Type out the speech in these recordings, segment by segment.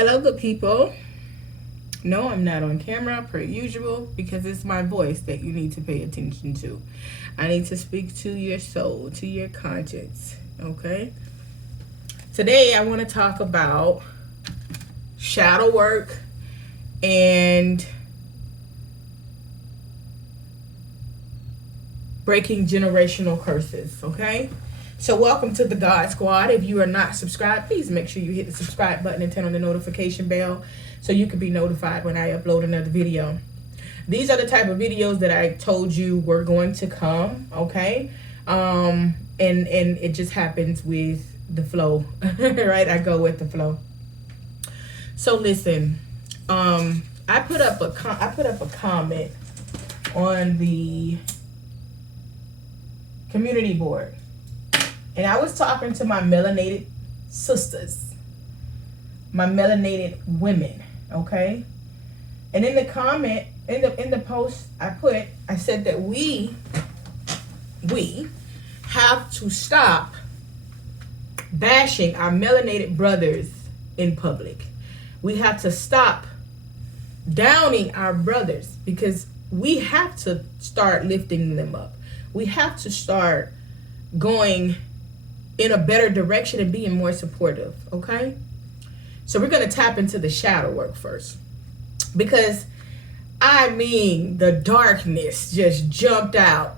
Hello, good people. No, I'm not on camera per usual because it's my voice that you need to pay attention to. I need to speak to your soul, to your conscience, okay? Today, I want to talk about shadow work and breaking generational curses, okay? So welcome to the Gawd Squad. If you are not subscribed, please make sure you hit the subscribe button and turn on the notification bell so you can be notified when I upload another video. These are the type of videos that I told you were going to come, okay? And it just happens with the flow, right? I go with the flow. So listen, I put up a comment on the community board. And I was talking to my melanated sisters, my melanated women, okay? And in the comment, in the post I said that we have to stop bashing our melanated brothers in public. We have to stop downing our brothers because we have to start lifting them up. We have to start going in a better direction and being more supportive, okay? So we're going to tap into the shadow work first. Because, I mean, the darkness just jumped out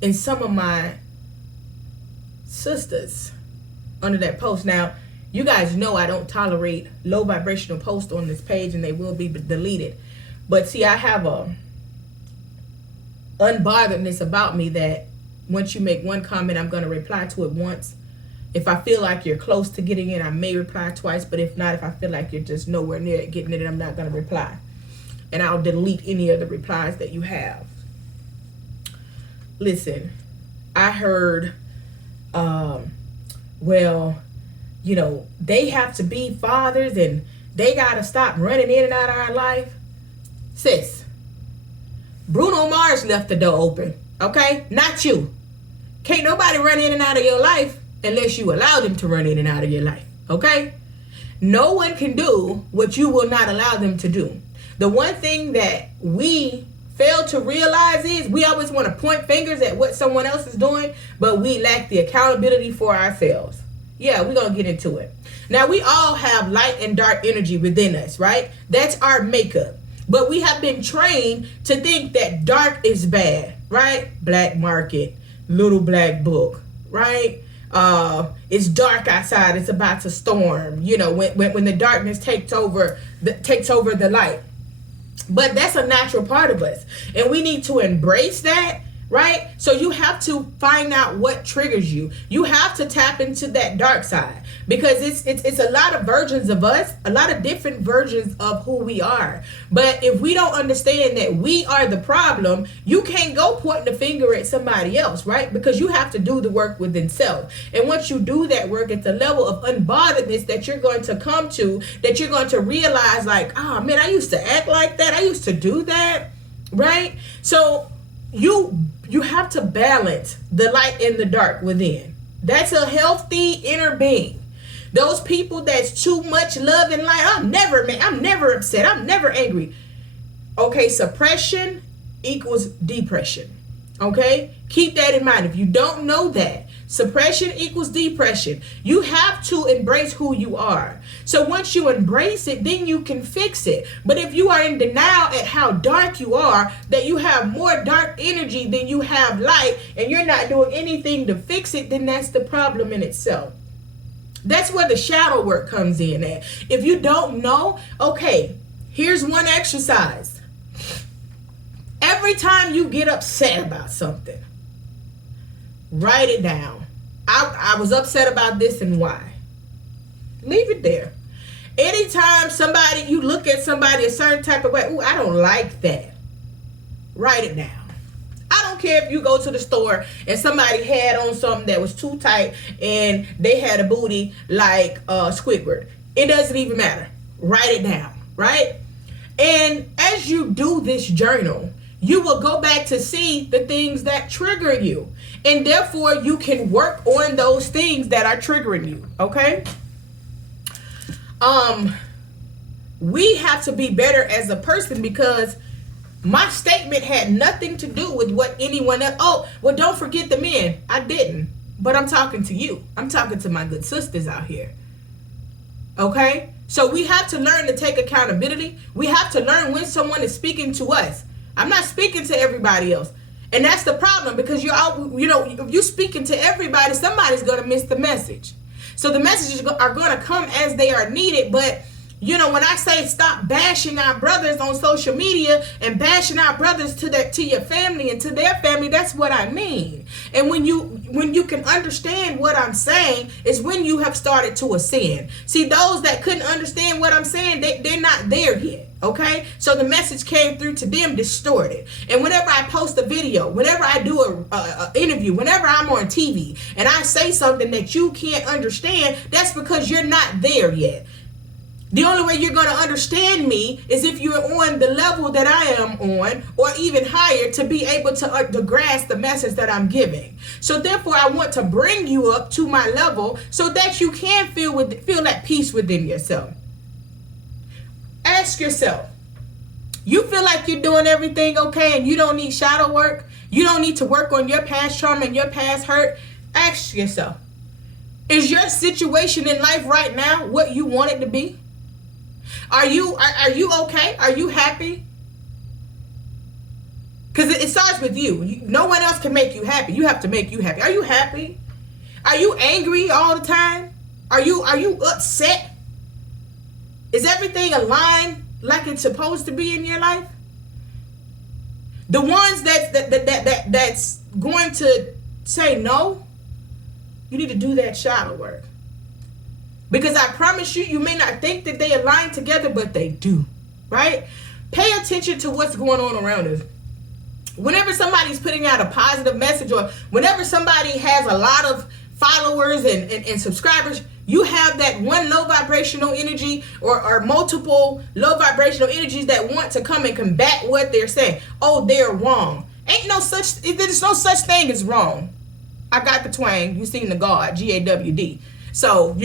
in some of my sisters under that post. Now, you guys know I don't tolerate low vibrational posts on this page and they will be deleted. But see, I have a unbotheredness about me that once you make one comment, I'm going to reply to it once. If I feel like you're close to getting it, I may reply twice. But if not, if I feel like you're just nowhere near it, getting it, I'm not going to reply. And I'll delete any of the replies that you have. Listen, I heard, well, you know, they have to be fathers and they got to stop running in and out of our life. Sis, Bruno Mars left the door open, okay? Not you. Can't nobody run in and out of your life unless you allow them to run in and out of your life, okay? No one can do what you will not allow them to do. The one thing that we fail to realize is we always want to point fingers at what someone else is doing, but we lack the accountability for ourselves. Yeah, we're going to get into it. Now, we all have light and dark energy within us, right? That's our makeup. But we have been trained to think that dark is bad, right? Black market, little black book, right? It's dark outside. It's about to storm. You know, when the darkness takes over the light. But that's a natural part of us, and we need to embrace that. Right? So you have to find out what triggers you. You have to tap into that dark side because it's a lot of versions of us, a lot of different versions of who we are. But if we don't understand that we are the problem, you can't go pointing the finger at somebody else, right? Because you have to do the work within self. And once you do that work, it's a level of unbotheredness that you're going to come to, that you're going to realize like, oh man, I used to act like that. I used to do that, right? So you have to balance the light and the dark within. That's a healthy inner being. Those people that's too much love and light, I'm never upset, I'm never angry. Okay, suppression equals depression. Okay, keep that in mind. If you don't know that, suppression equals depression. You have to embrace who you are. So once you embrace it, then you can fix it. But if you are in denial at how dark you are, that you have more dark energy than you have light, and you're not doing anything to fix it, then that's the problem in itself. That's where the shadow work comes in at. If you don't know, okay, here's one exercise. Every time you get upset about something, write it down. I was upset about this and why. Leave it there. Anytime you look at somebody a certain type of way, ooh, I don't like that. Write it down. I don't care if you go to the store and somebody had on something that was too tight and they had a booty like Squidward. It doesn't even matter. Write it down, right? And as you do this journal, you will go back to see the things that trigger you. And therefore, you can work on those things that are triggering you, okay? we have to be better as a person, because my statement had nothing to do with what anyone else. Oh, well, don't forget the men. I didn't. But I'm talking to you. I'm talking to my good sisters out here. Okay? So we have to learn to take accountability. We have to learn when someone is speaking to us. I'm not speaking to everybody else. And that's the problem, because if you're speaking to everybody, somebody's going to miss the message. So the messages are going to come as they are needed. But when I say stop bashing our brothers on social media and bashing our brothers to your family and to their family, that's what I mean. And when you can understand what I'm saying is when you have started to ascend. See, those that couldn't understand what I'm saying, they're not there yet. Okay, so the message came through to them distorted. And whenever I post a video, whenever I do a interview, whenever I'm on TV and I say something that you can't understand, that's because you're not there yet. The only way you're going to understand me is if you're on the level that I am on, or even higher, to be able to grasp the message that I'm giving. So therefore, I want to bring you up to my level so that you can feel that peace within yourself. Ask yourself, you feel like you're doing everything okay and you don't need shadow work? You don't need to work on your past trauma and your past hurt? Ask yourself, is your situation in life right now what you want it to be? Are you okay? Are you happy? Because it starts with you. No one else can make you happy. You have to make you happy. Are you happy? Are you angry all the time? Are you upset? Is everything aligned like it's supposed to be in your life? The ones that's going to say no, you need to do that shadow work. Because I promise you, you may not think that they align together, but they do, right? Pay attention to what's going on around us. Whenever somebody's putting out a positive message, or whenever somebody has a lot of followers and subscribers, you have that one low vibrational energy or multiple low vibrational energies that want to come and combat what they're saying. Oh, they're wrong. There's no such thing as wrong. I got the twang. You seen the Gawd, Gawd. So,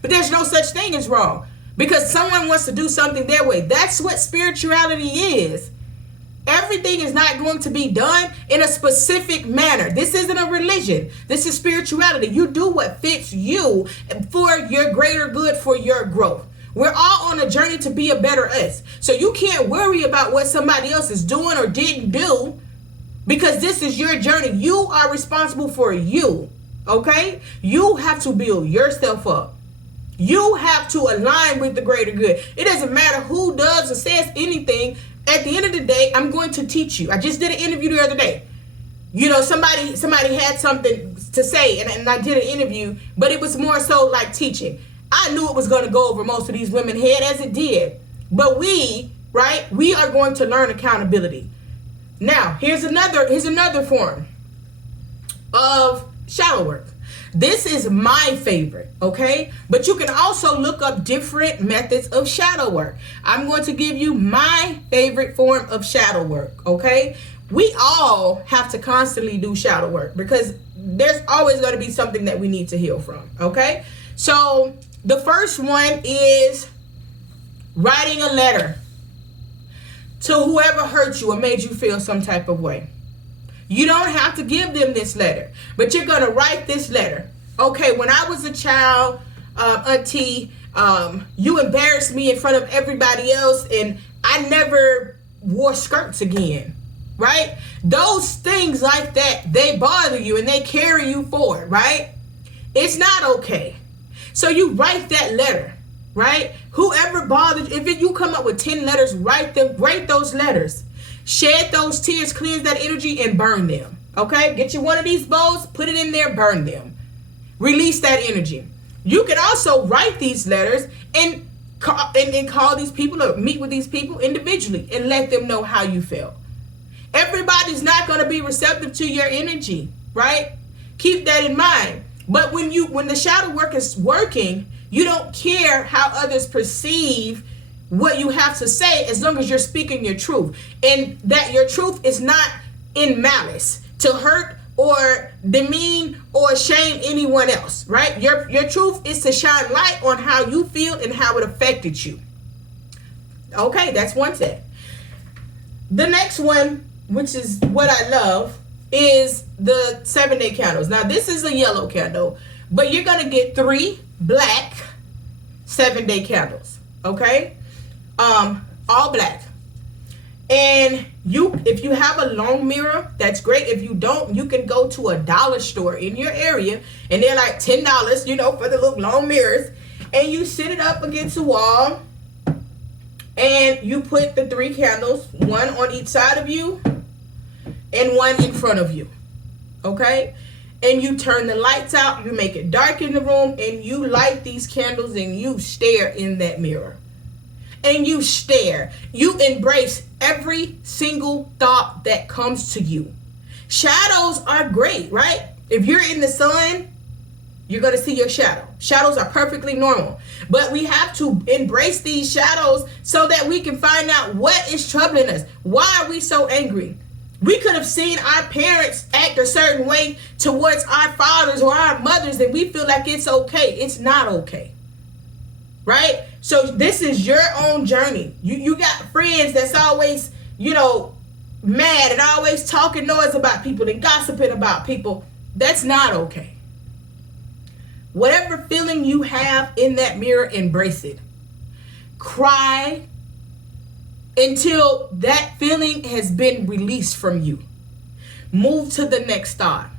but there's no such thing as wrong, because someone wants to do something their way. That's what spirituality is. Everything is not going to be done in a specific manner. This isn't a religion. This is spirituality. You do what fits you for your greater good, for your growth. We're all on a journey to be a better us. So you can't worry about what somebody else is doing or didn't do, because this is your journey. You are responsible for you. Okay? You have to build yourself up. You have to align with the greater good. It doesn't matter who does or says anything. At the end of the day, I'm going to teach you. I just did an interview the other day. Somebody had something to say, and I did an interview, but it was more so like teaching. I knew it was going to go over most of these women's head, as it did. But we are going to learn accountability. Now, here's another form of shadow work. This is my favorite, okay? But you can also look up different methods of shadow work. I'm going to give you my favorite form of shadow work, okay? We all have to constantly do shadow work, because there's always going to be something that we need to heal from, okay? So the first one is writing a letter to whoever hurt you or made you feel some type of way. You don't have to give them this letter, but you're going to write this letter. Okay, when I was a child, auntie, you embarrassed me in front of everybody else, and I never wore skirts again, right? Those things like that, they bother you and they carry you forward, right? It's not okay. So you write that letter, right? Whoever bothered, if you come up with 10 letters, write those letters. Shed those tears, cleanse that energy, and burn them. Okay? Get you one of these bowls, put it in there, burn them. Release that energy. You can also write these letters and call these people or meet with these people individually and let them know how you feel. Everybody's not going to be receptive to your energy, right? Keep that in mind. But when the shadow work is working, you don't care how others perceive what you have to say, as long as you're speaking your truth, and that your truth is not in malice to hurt or demean or shame anyone else, right? Your truth is to shine light on how you feel and how it affected you. Okay, that's one set. The next one, which is what I love, is the 7-day candles. Now, this is a yellow candle, but you're going to get 3 black 7-day candles. Okay? All black. And if you have a long mirror, that's great. If you don't, you can go to a dollar store in your area, and they're like $10, you know, for the little long mirrors. And you sit it up against the wall, and you put the 3 candles, one on each side of you and one in front of you. Okay? And you turn the lights out, you make it dark in the room, and you light these candles and you stare in that mirror. And you stare. You embrace every single thought that comes to you. Shadows are great, right? If you're in the sun, you're going to see your shadow. Shadows are perfectly normal. But we have to embrace these shadows so that we can find out what is troubling us. Why are we so angry? We could have seen our parents act a certain way towards our fathers or our mothers, and we feel like it's okay. It's not okay. Right? So this is your own journey. You got friends that's always, you know, mad and always talking noise about people and gossiping about people. That's not okay. Whatever feeling you have in that mirror, embrace it. Cry until that feeling has been released from you. Move to the next thought.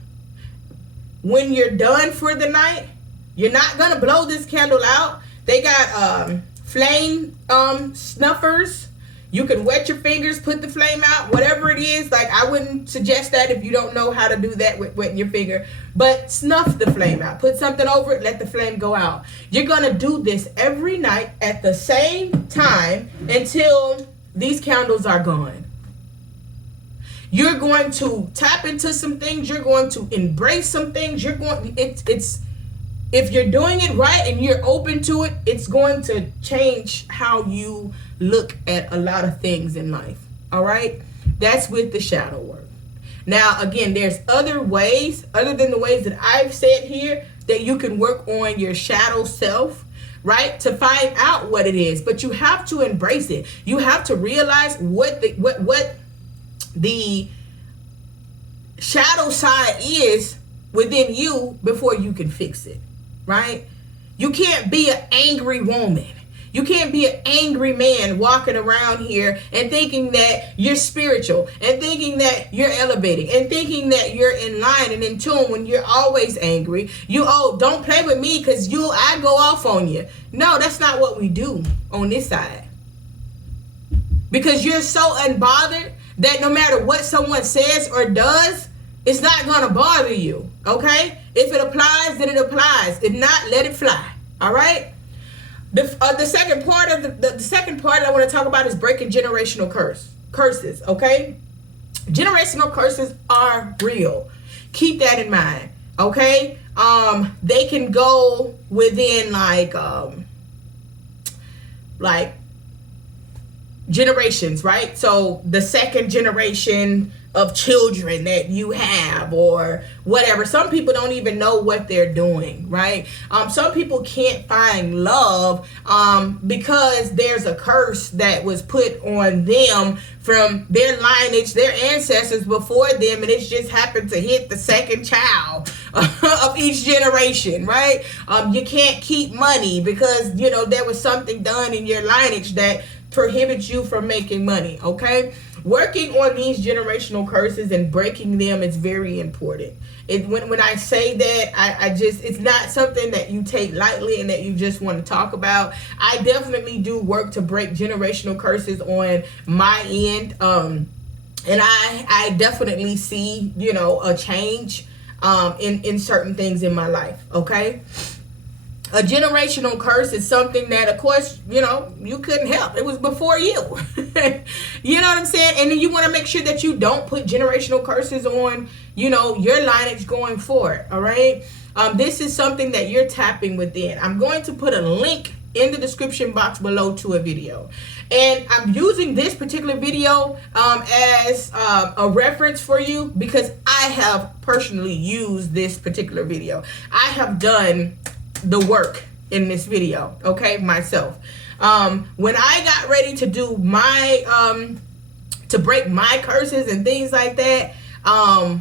When you're done for the night, you're not going to blow this candle out. They got flame snuffers. You can wet your fingers, put the flame out, whatever it is. Like, I wouldn't suggest that if you don't know how to do that with wetting your finger. But snuff the flame out. Put something over it, let the flame go out. You're going to do this every night at the same time until these candles are gone. You're going to tap into some things. You're going to embrace some things. You're going, if you're doing it right and you're open to it, it's going to change how you look at a lot of things in life. All right? That's with the shadow work. Now, again, there's other ways, other than the ways that I've said here, that you can work on your shadow self, right? To find out what it is. But you have to embrace it. You have to realize what the shadow side is within you before you can fix it. Right? You can't be an angry woman. You can't be an angry man walking around here and thinking that you're spiritual and thinking that you're elevating and thinking that you're in line and in tune when you're always angry. Don't play with me because I go off on you. No, that's not what we do on this side. Because you're so unbothered that no matter what someone says or does, it's not going to bother you. Okay? If it applies, then it applies. If not, let it fly. All right? The second part of the second part I want to talk about is breaking generational curses. Okay? Generational curses are real. Keep that in mind. Okay? They can go within like generations, right? So the second generation of children that you have or whatever. Some people don't even know what they're doing, right? Some people can't find love because there's a curse that was put on them from their lineage, their ancestors before them, and it's just happened to hit the second child of each generation, right? You can't keep money because, there was something done in your lineage that prohibits you from making money, okay? Working on these generational curses and breaking them is very important. When I say that, it's not something that you take lightly and that you just want to talk about. I definitely do work to break generational curses on my end. And I definitely see, a change in certain things in my life, okay? A generational curse is something that, of course, you couldn't help. It was before you. You know what I'm saying? And then you want to make sure that you don't put generational curses on, your lineage going forward. All right. This is something that you're tapping within. I'm going to put a link in the description box below to a video. And I'm using this particular video as a reference for you because I have personally used this particular video. I have done the work in this video, okay, myself. When I got ready to do my to break my curses and things like that, I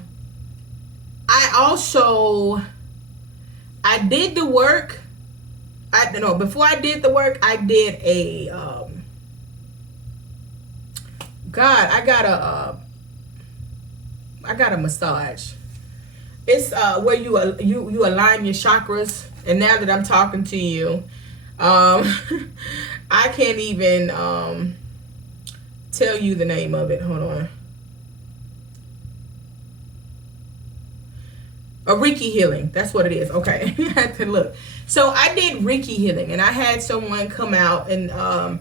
did the work. Before I did the work, I did a I got a massage. It's where you align your chakras. And now that I'm talking to you, I can't even tell you the name of it. Hold on. A Reiki healing. That's what it is. Okay. I had to look. So I did Reiki healing, and I had someone come out, and I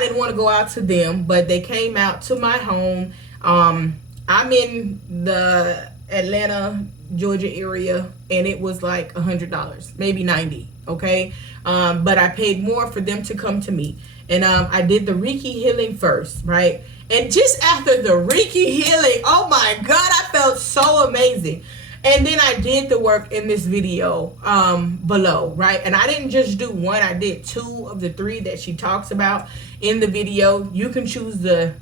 didn't want to go out to them, but they came out to my home. I'm in the Atlanta, Georgia area, and it was like $100, maybe $90. Okay. But I paid more for them to come to me. And I did the Reiki healing first, right? And just after the Reiki healing, oh my God, I felt so amazing. And then I did the work in this video below, right? And I didn't just do one, I did 2 of the 3 that she talks about in the video. You can choose the,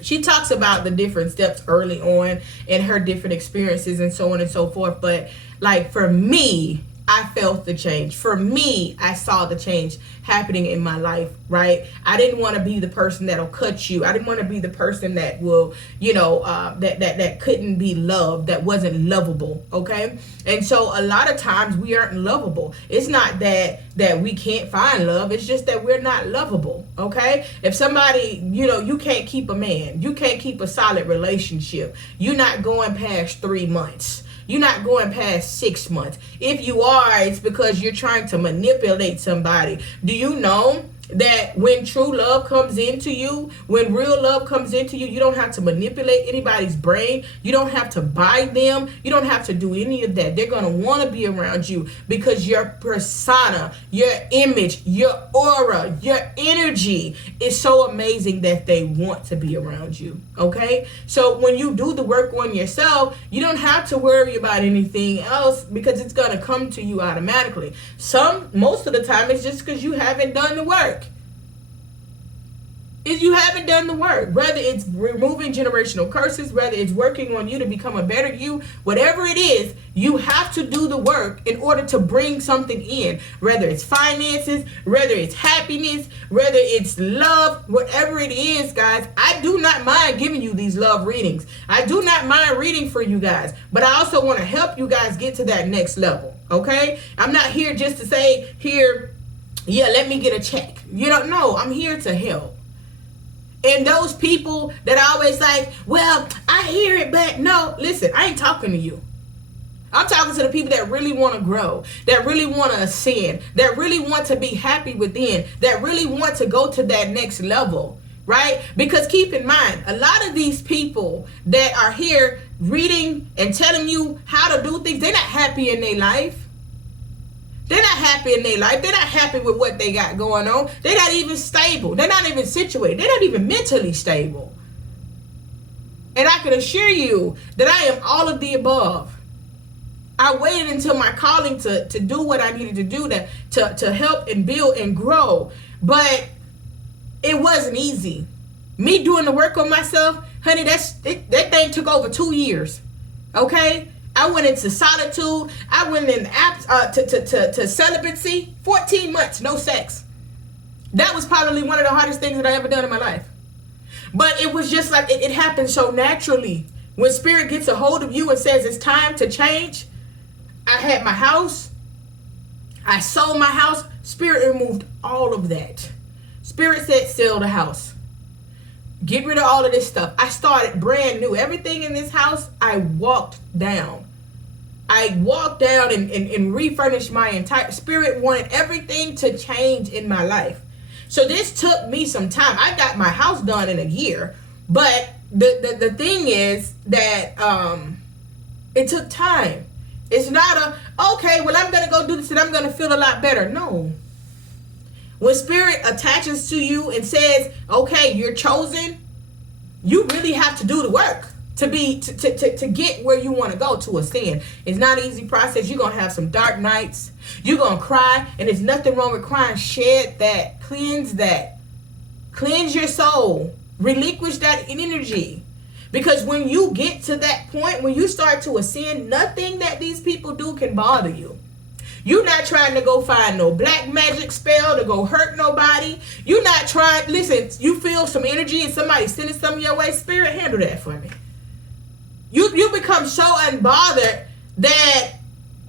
she talks about the different steps early on and her different experiences and so on and so forth. But like for me, I felt the change. For me, I saw the change happening in my life, right? I didn't want to be the person that'll cut you. I didn't want to be the person that will, that couldn't be loved, that wasn't lovable, okay? And so a lot of times we aren't lovable. It's not that we can't find love. It's just that we're not lovable, okay? If somebody, you can't keep a man. You can't keep a solid relationship. You're not going past 3 months. You're not going past 6 months. If you are, it's because you're trying to manipulate somebody. Do you know that when true love comes into you, when real love comes into you, you don't have to manipulate anybody's brain. You don't have to buy them. You don't have to do any of that. They're going to want to be around you because your persona, your image, your aura, your energy is so amazing that they want to be around you. Okay? So when you do the work on yourself, you don't have to worry about anything else because it's going to come to you automatically. Most of the time, it's just because you haven't done the work. If you haven't done the work, whether it's removing generational curses, whether it's working on you to become a better you, whatever it is, you have to do the work in order to bring something in, whether it's finances, whether it's happiness, whether it's love, whatever it is, guys. I do not mind giving you these love readings. I do not mind reading for you guys, but I also want to help you guys get to that next level, okay? I'm not here just to say, let me get a check. No, I'm here to help. And those people that are always like, well, I hear it, but no, listen, I ain't talking to you. I'm talking to the people that really want to grow, that really want to ascend, that really want to be happy within, that really want to go to that next level, right? Because keep in mind, a lot of these people that are here reading and telling you how to do things, they're not happy in their life. They're not happy in their life. They're not happy with what they got going on. They're not even stable. They're not even situated. They're not even mentally stable. And I can assure you that I am all of the above. I waited until my calling to do what I needed to do to help and build and grow. But it wasn't easy. Me doing the work on myself, honey, that thing took over 2 years. Okay? I went into solitude. I went in to celibacy. 14 months, no sex. That was probably one of the hardest things that I ever done in my life. But it was just like, it happened so naturally. When spirit gets a hold of you and says it's time to change, I had my house. I sold my house. Spirit removed all of that. Spirit said, sell the house. Get rid of all of this stuff. I started brand new. Everything in this house, I walked down. I walked down and refurnished my entire spirit. Wanted everything to change in my life. So this took me some time. I got my house done in a year. But the thing is that it took time. It's not okay, well, I'm going to go do this and I'm going to feel a lot better. No. When spirit attaches to you and says, okay, you're chosen, you really have to do the work. to get where you want to go, to ascend. It's not an easy process. You're going to have some dark nights. You're going to cry, and there's nothing wrong with crying. Shed that. Cleanse that. Cleanse your soul. Relinquish that energy. Because when you get to that point, when you start to ascend, nothing that these people do can bother you. You're not trying to go find no black magic spell to go hurt nobody. You're not trying, listen, you feel some energy and somebody sending something your way, spirit, handle that for me. You become so unbothered that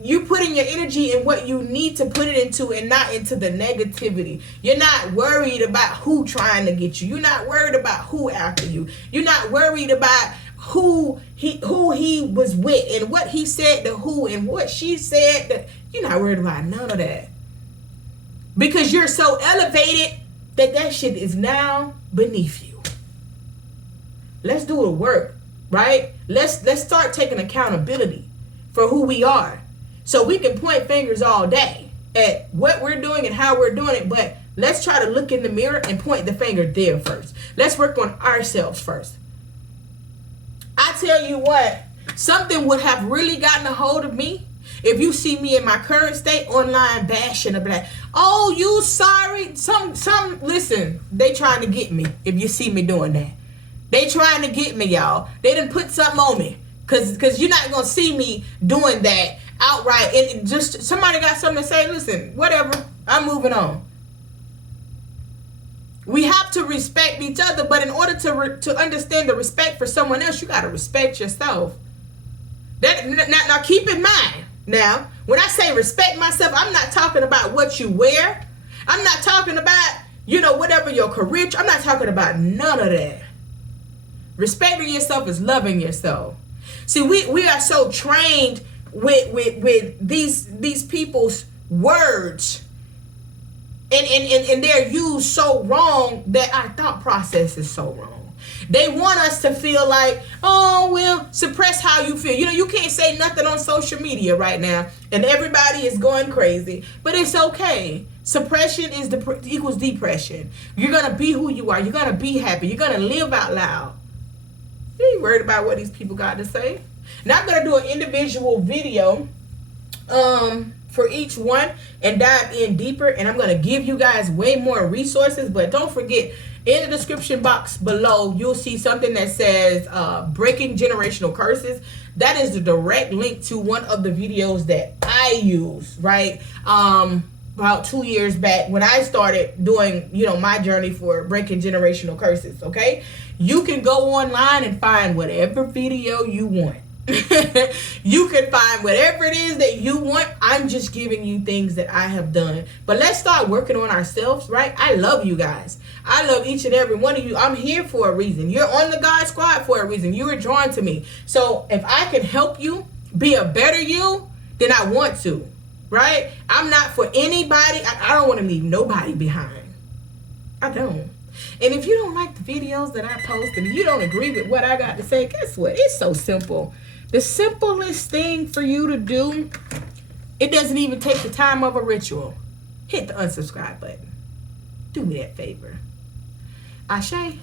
you putting your energy in what you need to put it into and not into the negativity. You're not worried about who trying to get you. You're not worried about who after you. You're not worried about who he was with and what he said to who and what she said to. You're not worried about none of that. Because you're so elevated that shit is now beneath you. Let's do the work, right? Let's start taking accountability for who we are. So we can point fingers all day at what we're doing and how we're doing it, but let's try to look in the mirror and point the finger there first. Let's work on ourselves first. I tell you what, something would have really gotten a hold of me if you see me in my current state online bashing about, oh, you sorry. Listen, they trying to get me if you see me doing that. They trying to get me, y'all. They done put something on me. Cause you're not gonna see me doing that outright. And just somebody got something to say, listen, whatever, I'm moving on. We have to respect each other, but in order to understand the respect for someone else, you gotta respect yourself. Now keep in mind, now, when I say respect myself, I'm not talking about what you wear. I'm not talking about, whatever your career. I'm not talking about none of that. Respecting yourself is loving yourself. See, we are so trained with these people's words, and they're used so wrong that our thought process is so wrong. They want us to feel like, oh, well, suppress how you feel. You can't say nothing on social media right now, and everybody is going crazy. But it's okay. Suppression equals depression. You're going to be who you are. You're going to be happy. You're going to live out loud. You ain't worried about what these people got to say. Now I'm going to do an individual video for each one and dive in deeper. And I'm going to give you guys way more resources. But don't forget, in the description box below, you'll see something that says Breaking Generational Curses. That is the direct link to one of the videos that I use, right? About 2 years back when I started doing, my journey for breaking generational curses, okay? You can go online and find whatever video you want. You can find whatever it is that you want. I'm just giving you things that I have done. But let's start working on ourselves, right? I love you guys. I love each and every one of you. I'm here for a reason. You're on the God Squad for a reason. You were drawn to me. So if I can help you be a better you, then I want to, right? I'm not for anybody. I don't want to leave nobody behind. I don't. And if you don't like the videos that I post and you don't agree with what I got to say, guess what? It's so simple. The simplest thing for you to do, it doesn't even take the time of a ritual. Hit the unsubscribe button. Do me that favor. Ashe.